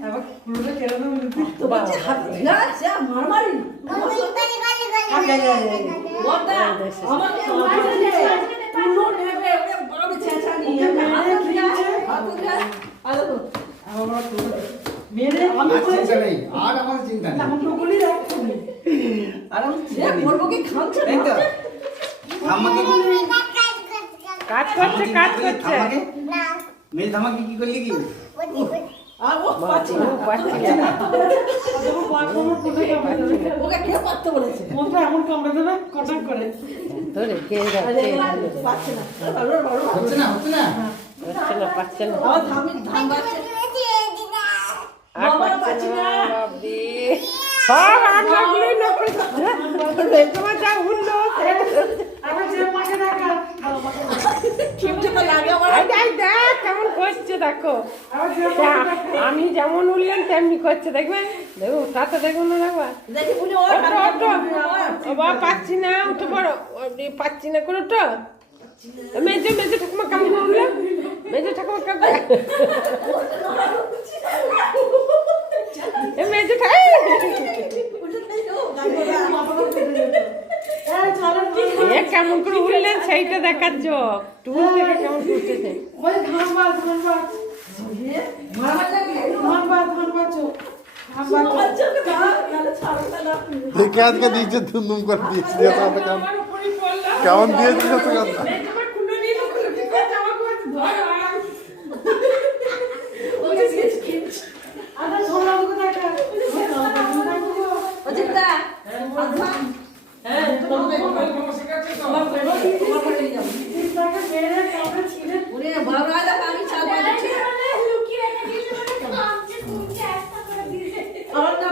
আবার পুরোটা কেন না বলতে তো বলছে হাত না সে মারমারি বড়দা আমাকে মারছে পুরো নেবে ওরে বড় চেঁচানি আমার তো মেরে আমি আর চিন্তা নেই আর আমার চিন্তা নেই আমি তো বলি রাখছি আর আমি সে বলবো কি খাচ্ছে তাই তো আমাকে কাজ করছে কাজ করছে আমাকে মেয়ে আমাকে কি করলি কি আর ও পাচ্ছি না পাচ্ছি না যখন বার করবো কোথায় কামড়ে দেবে ওকে কে পারতে বলেছে মনটা এমন কামড়ে দেবে কটাক করে ধরে কে আরে যাচ্ছে পাচ্ছে না ভালো ভালো হচ্ছে না হচ্ছে না হচ্ছে না পাচ্ছে না আমার ধান বাচ্ছে আর বাবা, পাচ্ছে পাচ্ছি না না। বাবরে সব আগলাগুলোই নকল করছে তোমার যা উঠলো আবার যে মাকে দেখা ঠিকঠাক লাগে আমার আই দেখ কেমন করছে দেখো আবার যে আমি যেমন উঠলাম তেমনি করছে দেখবেন দেখো তাতে দেখুন না একবার দেখি বলি ও ওঠো ওঠো বাবা পাচ্ছি না উঠে পড়ো পাচ্ছি না করে তো মেজে মেজে ঠাকুমা কামড়ে উঠলো মেজে ঠাকুমা কামড়ে মেজে এ কেমন করে উঠলেন সেইটা দেখাচ্ছ টুল থেকে কেমন উঠেছে ওই ধনবাদ ধনবাদ ধনবাদ চো দেখে আজকে দিয়েছে ধুমধুম করে দিয়েছে কেমন দিয়েছে আচ্ছা সোনাকে দেখা অজিতদা তাকে মেরে কামড়ে ছিঁড়ে ওরে বাবা রাজা আমি ছাড়বো আমার না